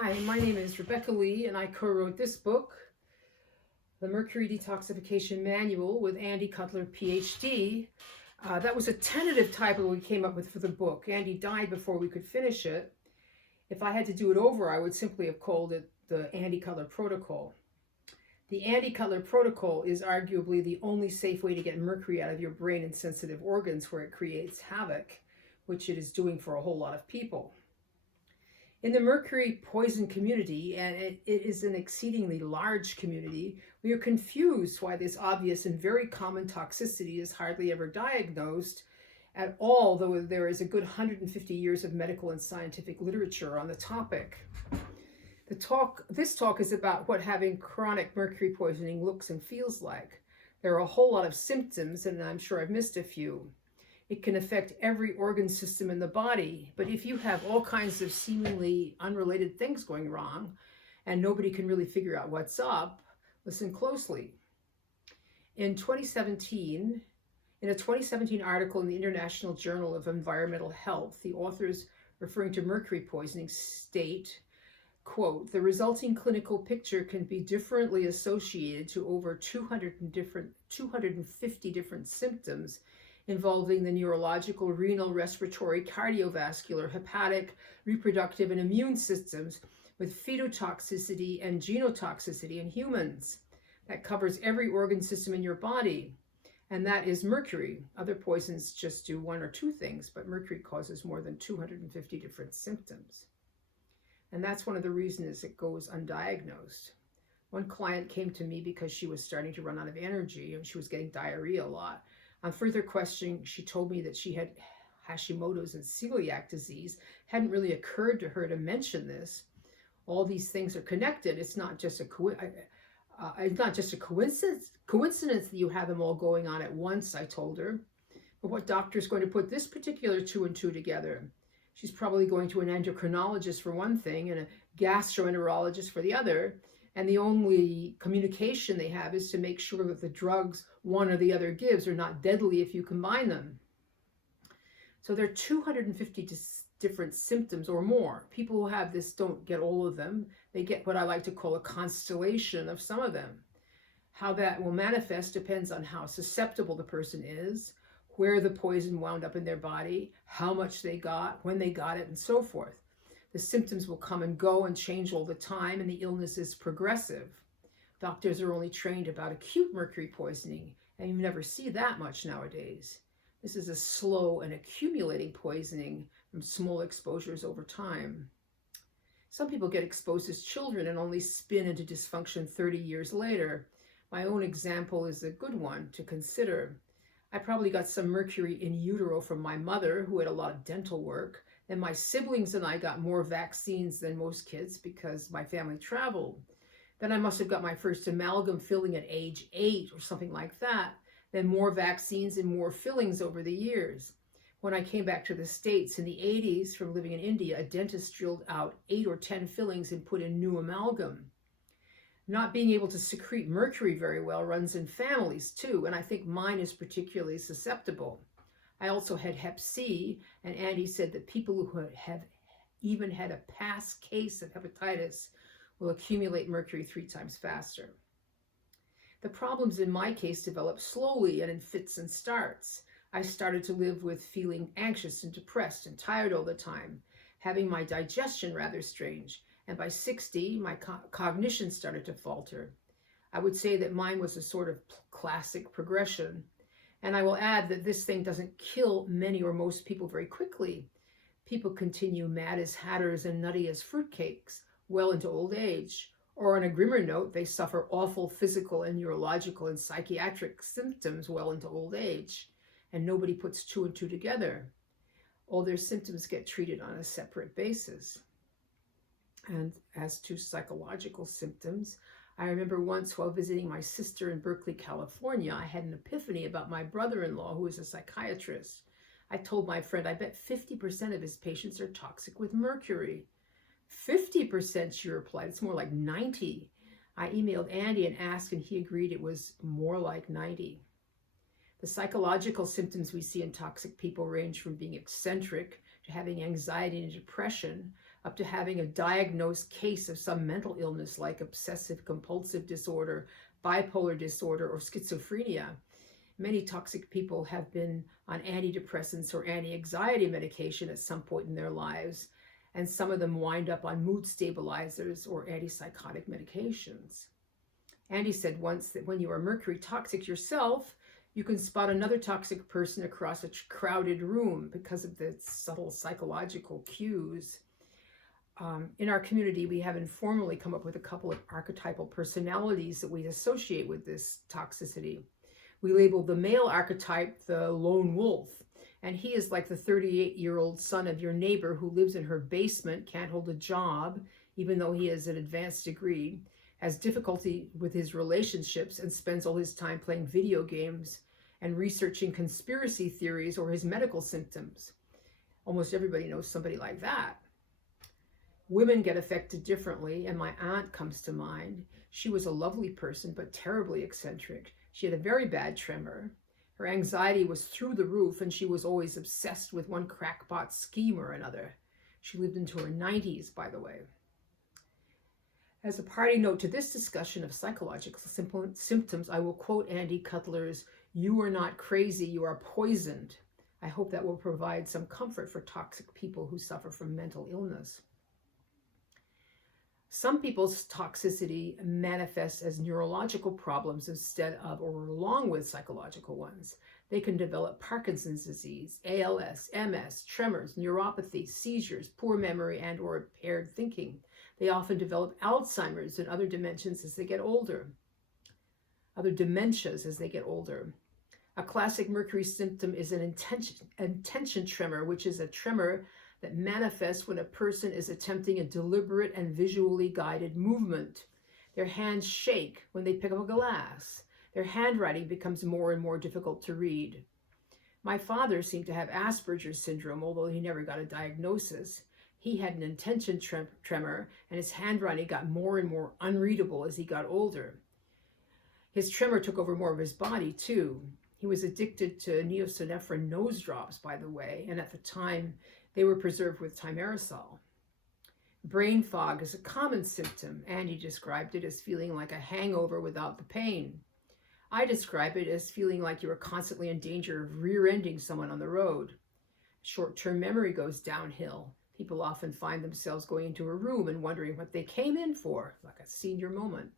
Hi, my name is Rebecca Lee, and I co-wrote this book, The Mercury Detoxification Manual, with Andy Cutler, PhD. That was a tentative title we came up with for the book. Andy died before we could finish it. If I had to do it over, I would simply have called it the Andy Cutler Protocol. The Andy Cutler Protocol is arguably the only safe way to get mercury out of your brain and sensitive organs where it creates havoc, which it is doing for a whole lot of people. In the mercury poison community, and it is an exceedingly large community, we are confused why this obvious and very common toxicity is hardly ever diagnosed at all, though there is a good 150 years of medical and scientific literature on the topic. This talk is about what having chronic mercury poisoning looks and feels like. There are a whole lot of symptoms, and I'm sure I've missed a few. It can affect every organ system in the body, but if you have all kinds of seemingly unrelated things going wrong and nobody can really figure out what's up, listen closely. In a 2017 article in the International Journal of Environmental Health, the authors, referring to mercury poisoning, state, quote, "The resulting clinical picture can be differently associated to over 250 different symptoms involving the neurological, renal, respiratory, cardiovascular, hepatic, reproductive, and immune systems, with phytotoxicity and genotoxicity in humans. That covers every organ system in your body, and that is mercury. Other poisons just do one or two things, but mercury causes more than 250 different symptoms. And that's one of the reasons it goes undiagnosed. One client came to me because she was starting to run out of energy and she was getting diarrhea a lot. On further questioning, she told me that she had Hashimoto's and celiac disease. Hadn't really occurred to her to mention this. All these things are connected. It's not just a coincidence that you have them all going on at once, I told her. But what doctor is going to put this particular two and two together? She's probably going to an endocrinologist for one thing and a gastroenterologist for the other. And the only communication they have is to make sure that the drugs one or the other gives are not deadly if you combine them. So there are 250 different symptoms or more. People who have this don't get all of them. They get what I like to call a constellation of some of them. How that will manifest depends on how susceptible the person is, where the poison wound up in their body, how much they got, when they got it, and so forth. The symptoms will come and go and change all the time, and the illness is progressive. Doctors are only trained about acute mercury poisoning, and you never see that much nowadays. This is a slow and accumulating poisoning from small exposures over time. Some people get exposed as children and only spin into dysfunction 30 years later. My own example is a good one to consider. I probably got some mercury in utero from my mother, who had a lot of dental work. And my siblings and I got more vaccines than most kids because my family traveled. Then I must have got my first amalgam filling at age 8 or something like that. Then more vaccines and more fillings over the years. When I came back to the States in the 80s from living in India, a dentist drilled out 8 or 10 fillings and put in new amalgam. Not being able to secrete mercury very well runs in families too, and I think mine is particularly susceptible. I also had Hep C, and Andy said that people who have even had a past case of hepatitis will accumulate mercury 3 times faster. The problems in my case developed slowly and in fits and starts. I started to live with feeling anxious and depressed and tired all the time, having my digestion rather strange, and by 60, my cognition started to falter. I would say that mine was a sort of classic progression. And I will add that this thing doesn't kill many or most people very quickly. People continue mad as hatters and nutty as fruitcakes well into old age. Or on a grimmer note, they suffer awful physical and neurological and psychiatric symptoms well into old age. And nobody puts two and two together. All their symptoms get treated on a separate basis. And as to psychological symptoms, I remember once while visiting my sister in Berkeley, California, I had an epiphany about my brother-in-law, who is a psychiatrist. I told my friend, I bet 50% of his patients are toxic with mercury. 50%, she replied. It's more like 90. I emailed Andy and asked, and he agreed it was more like 90. The psychological symptoms we see in toxic people range from being eccentric to having anxiety and depression, up to having a diagnosed case of some mental illness like obsessive compulsive disorder, bipolar disorder, or schizophrenia. Many toxic people have been on antidepressants or anti-anxiety medication at some point in their lives, and some of them wind up on mood stabilizers or antipsychotic medications. Andy said once that when you are Mercury toxic yourself, you can spot another toxic person across a crowded room because of the subtle psychological cues. In our community, we have informally come up with a couple of archetypal personalities that we associate with this toxicity. We label the male archetype the lone wolf, and he is like the 38-year-old son of your neighbor who lives in her basement, can't hold a job, even though he has an advanced degree, has difficulty with his relationships, and spends all his time playing video games and researching conspiracy theories or his medical symptoms. Almost everybody knows somebody like that. Women get affected differently, and my aunt comes to mind. She was a lovely person, but terribly eccentric. She had a very bad tremor. Her anxiety was through the roof, and she was always obsessed with one crackpot scheme or another. She lived into her 90s, by the way. As a parting note to this discussion of psychological symptoms, I will quote Andy Cutler's, "You are not crazy, you are poisoned." I hope that will provide some comfort for toxic people who suffer from mental illness. Some people's toxicity manifests as neurological problems instead of or along with psychological ones. They can develop Parkinson's disease, ALS, MS, tremors, neuropathy, seizures, poor memory, and or impaired thinking. They often develop Alzheimer's and other dementias as they get older. A classic Mercury symptom is an intention tremor, which is a tremor that manifests when a person is attempting a deliberate and visually guided movement. Their hands shake when they pick up a glass. Their handwriting becomes more and more difficult to read. My father seemed to have Asperger's syndrome, although he never got a diagnosis. He had an intention tremor, and his handwriting got more and more unreadable as he got older. His tremor took over more of his body, too. He was addicted to neosynephrine nose drops, by the way, and at the time, they were preserved with thimerosal. Brain fog is a common symptom. Andy described it as feeling like a hangover without the pain. I describe it as feeling like you are constantly in danger of rear-ending someone on the road. Short-term memory goes downhill. People often find themselves going into a room and wondering what they came in for, like a senior moment.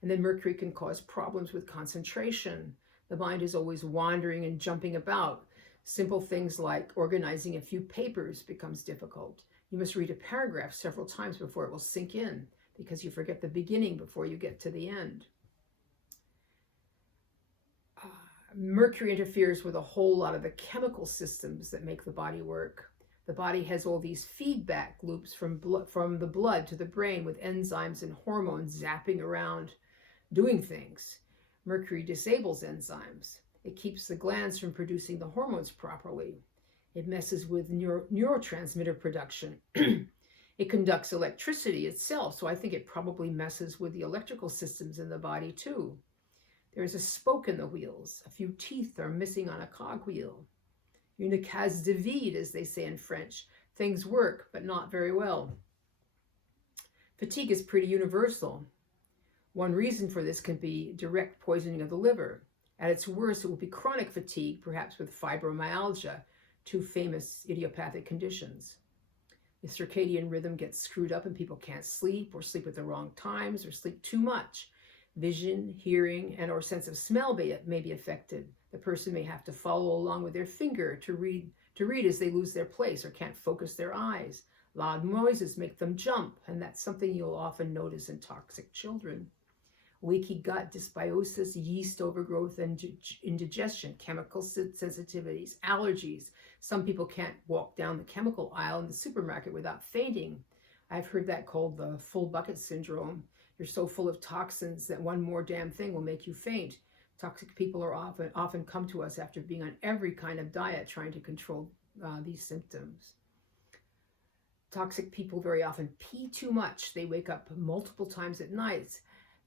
And then Mercury can cause problems with concentration. The mind is always wandering and jumping about. Simple things like organizing a few papers becomes difficult. You must read a paragraph several times before it will sink in, because you forget the beginning before you get to the end. Mercury interferes with a whole lot of the chemical systems that make the body work. The body has all these feedback loops from the blood to the brain with enzymes and hormones zapping around doing things. Mercury disables enzymes. It keeps the glands from producing the hormones properly. It messes with neurotransmitter production. It conducts electricity itself, so I think it probably messes with the electrical systems in the body too. There's a spoke in the wheels. A few teeth are missing on a cogwheel. Une case de vide, as they say in French. Things work, but not very well. Fatigue is pretty universal. One reason for this can be direct poisoning of the liver. At its worst, it will be chronic fatigue, perhaps with fibromyalgia, two famous idiopathic conditions. The circadian rhythm gets screwed up and people can't sleep, or sleep at the wrong times, or sleep too much. Vision, hearing, and or sense of smell may be affected. The person may have to follow along with their finger to read as they lose their place or can't focus their eyes. Loud noises make them jump, and that's something you'll often notice in toxic children. Leaky gut, dysbiosis, yeast overgrowth, and indigestion, chemical sensitivities, allergies. Some people can't walk down the chemical aisle in the supermarket without fainting. I've heard that called the full bucket syndrome. You're so full of toxins that one more damn thing will make you faint. Toxic people are often come to us after being on every kind of diet trying to control these symptoms. Toxic people very often pee too much. They wake up multiple times at night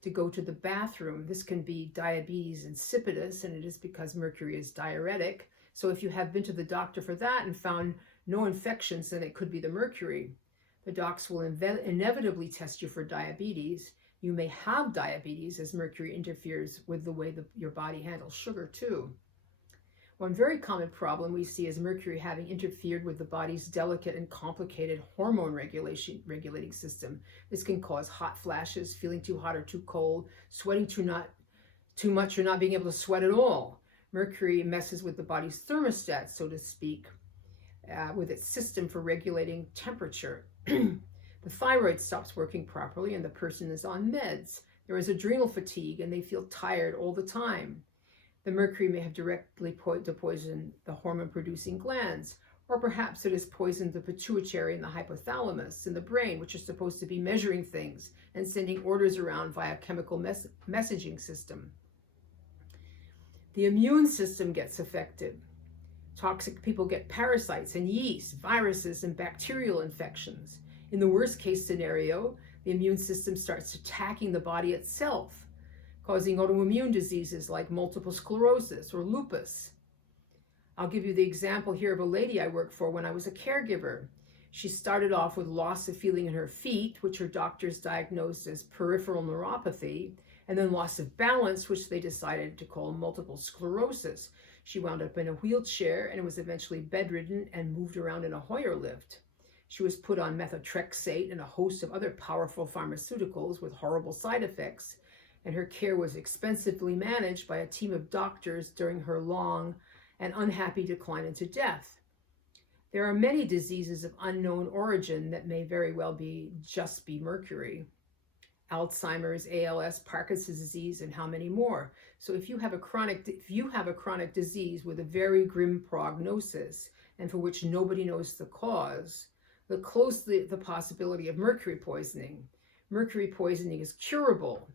to go to the bathroom. This can be diabetes insipidus, and it is because Mercury is diuretic. So if you have been to the doctor for that and found no infections, then it could be the Mercury. The docs will inevitably test you for diabetes. You may have diabetes as mercury interferes with the way your body handles sugar too. One very common problem we see is mercury having interfered with the body's delicate and complicated hormone regulating system. This can cause hot flashes, feeling too hot or too cold, sweating too much or not being able to sweat at all. Mercury messes with the body's thermostat, so to speak, with its system for regulating temperature. The thyroid stops working properly and the person is on meds. There is adrenal fatigue and they feel tired all the time. The mercury may have directly poisoned the hormone-producing glands, or perhaps it has poisoned the pituitary and the hypothalamus in the brain, which are supposed to be measuring things and sending orders around via chemical messaging system. The immune system gets affected. Toxic people get parasites and yeast, viruses, and bacterial infections. In the worst case scenario, the immune system starts attacking the body itself, causing autoimmune diseases like multiple sclerosis or lupus. I'll give you the example here of a lady I worked for when I was a caregiver. She started off with loss of feeling in her feet, which her doctors diagnosed as peripheral neuropathy, and then loss of balance, which they decided to call multiple sclerosis. She wound up in a wheelchair and was eventually bedridden and moved around in a Hoyer lift. She was put on methotrexate and a host of other powerful pharmaceuticals with horrible side effects, and her care was expensively managed by a team of doctors during her long and unhappy decline into death. There are many diseases of unknown origin that may very well just be mercury. Alzheimer's, ALS, Parkinson's disease, and how many more. So if you have a chronic disease with a very grim prognosis and for which nobody knows the cause, look closely at the possibility of mercury poisoning. Mercury poisoning is curable,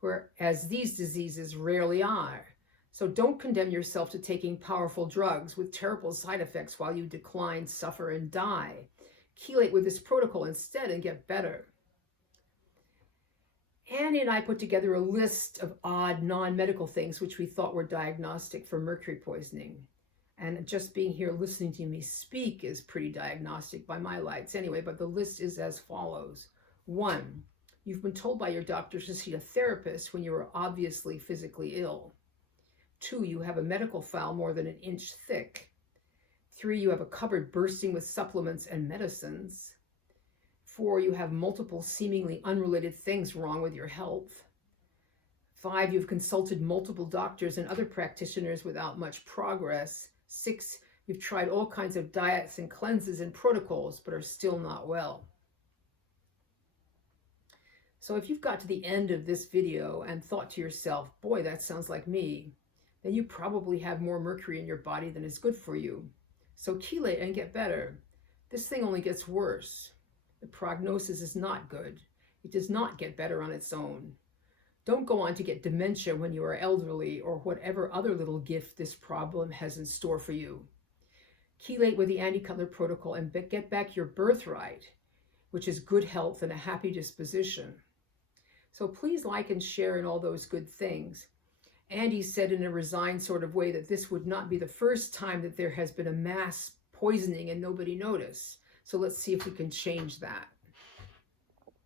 whereas these diseases rarely are. So don't condemn yourself to taking powerful drugs with terrible side effects while you decline, suffer, and die. Chelate with this protocol instead and get better. Andy and I put together a list of odd non-medical things which we thought were diagnostic for mercury poisoning. And just being here listening to me speak is pretty diagnostic by my lights anyway, but the list is as follows. 1, you've been told by your doctor to see a therapist when you are obviously physically ill. 2, you have a medical file more than an inch thick. 3, you have a cupboard bursting with supplements and medicines. 4, you have multiple seemingly unrelated things wrong with your health. 5, you've consulted multiple doctors and other practitioners without much progress. 6, you've tried all kinds of diets and cleanses and protocols but are still not well. So if you've got to the end of this video and thought to yourself, boy, that sounds like me, then you probably have more mercury in your body than is good for you. So chelate and get better. This thing only gets worse. The prognosis is not good. It does not get better on its own. Don't go on to get dementia when you are elderly or whatever other little gift this problem has in store for you. Chelate with the Andy Cutler protocol and get back your birthright, which is good health and a happy disposition. So please like and share in all those good things. Andy said in a resigned sort of way that this would not be the first time that there has been a mass poisoning and nobody noticed. So let's see if we can change that.